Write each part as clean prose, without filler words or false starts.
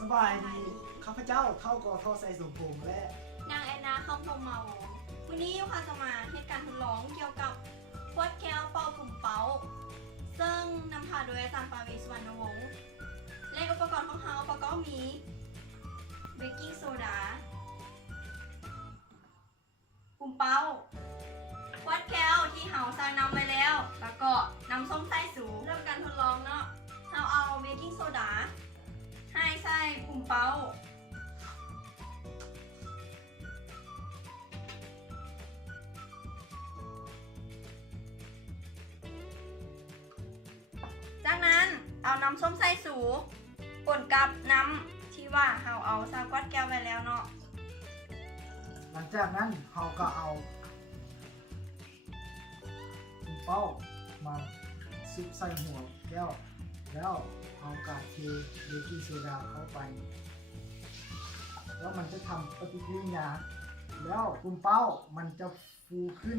สบายดีข้าพเจ้าเข้ากอทอใส่สมพงษ์และ นางแอนนาเข้าพรมเมาวันนี้ค่ะจะมาเหตุการณ์ทดลองเกี่ยวกับขวดแก้วเป่าปุ่มเป้าซึ่งนำพาโดยอาจารย์ปาวีสุวรรณวงศ์และอุปกรณ์ของเราประกอบมีเบกกิ้งโซดาปุ่มเป้าขวดแก้วที่เราสร้างนำไปแล้วแล้วก็น้ำส้มสายสูเริ่มการทดลองเนาะเราเอาเบกกิ้งโซดาให้ใส่ปุ่มเป้าจากนั้นเอาน้ำส้มสายสูป่นกับน้ำที่ว่าเราเอาซาวกัดแก้วไปแล้วเนาะ หลังจากนั้นเราก็เอาเป้ามาซุปใส่หัวแก้วแล้วเอากากเทเบกกิ้งโซดาเข้าไปแล้วมันจะทำปฏิกิริยาแล้วปุ่มเป้ามันจะฟูขึ้น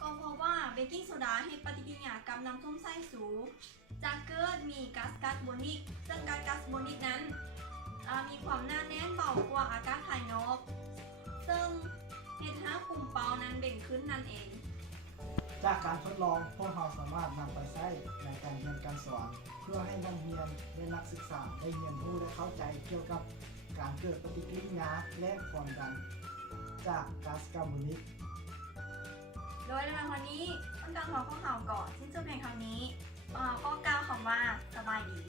ก็เพราะว่าเบกกิ้งโซดาให้ปฏิกิริยากับน้ำส้มสายสูจะเกิดมีก๊าซคาร์บอนิกซึ่งก๊าซคาร์บอนิกนั้นมีความหนาแน่นเบากว่าอากาศภายนอกซึ่งเหตุให้ปุ่มเป่านั้นเบ่งขึ้นนั่นเอง จากการทดลองพวกเราสามารถนำไปใช้ในการเรียนการสอนเพื่อให้นักเรียนและนักศึกษาได้เรียนรู้และเข้าใจเกี่ยวกับการเกิดปฏิกิริยาและความดันจากก๊าซคาร์บอนิก โดยในวันนี้ต้นการขอข้อข่าวก่อนสิ้นสุดเพลงครั้งนี้ก็กล่าวคำว่าสบายดี